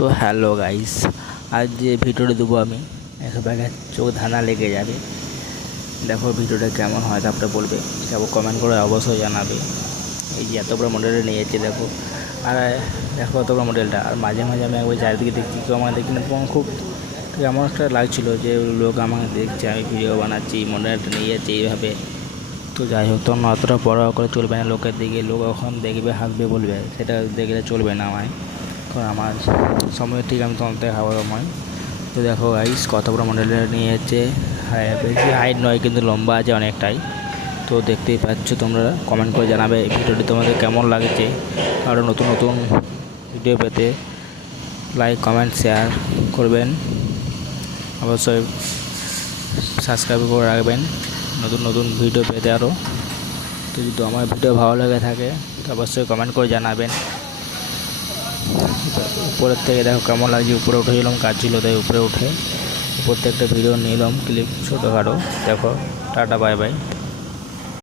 তো hello guys, আজ যে ভিডিওটা দেবো আমি একেবারে চোখ ধাঁধা লেগে যাবে। দেখো ভিডিওটা কেমন হয় তারপরে বলবে, কেবল কমেন্ট করে অবশ্যই জানাবে। এই যে এত বড় মডেলটা নিয়েছে দেখো, আর দেখো এত বড় মডেলটা, আর মাঝে মাঝে আমি একবার চারিদিকে দেখছি কেউ আমাকে দেখি না, তখন খুব এমন একটা লাগছিলো যে লোক আমাকে দেখছে, আমি ভিডিও বানাচ্ছি মডেলটা নিয়ে যাচ্ছি এইভাবে। তো যাই হোক, তখন অতটা বড় করে চলবে না, লোকের দিকে লোক এখন দেখবে হাসবে বলবে, সেটা দেখলে চলবে না আমায়, কারণ আমার সময় ঠিক আমি তখন দেখাবো সময়। তো দেখো গাইস কত বড় মডেলটা নিয়ে যাচ্ছে, বেশি হাইট নয় কিন্তু লম্বা আছে অনেকটাই। তো দেখতেই পাচ্ছ, তোমরা কমেন্ট করে জানাবে ভিডিওটি তোমাদের কেমন লাগছে। আরও নতুন নতুন ভিডিও পেতে লাইক কমেন্ট শেয়ার করবেন, অবশ্যই সাবস্ক্রাইব করে রাখবেন নতুন নতুন ভিডিও পেতে আরও। তো যদি আমার ভিডিও ভালো লেগে থাকে তো অবশ্যই কমেন্ট করে জানাবেন। উপরের থেকে দেখো কেমন লাগছে, উপরে উঠে গেলাম, কাজ ছিল তাই উপরে উঠে উপর থেকে একটা ভিডিও নিলাম ক্লিপ ছোটোখাটো। দেখো, টাটা বাই বাই।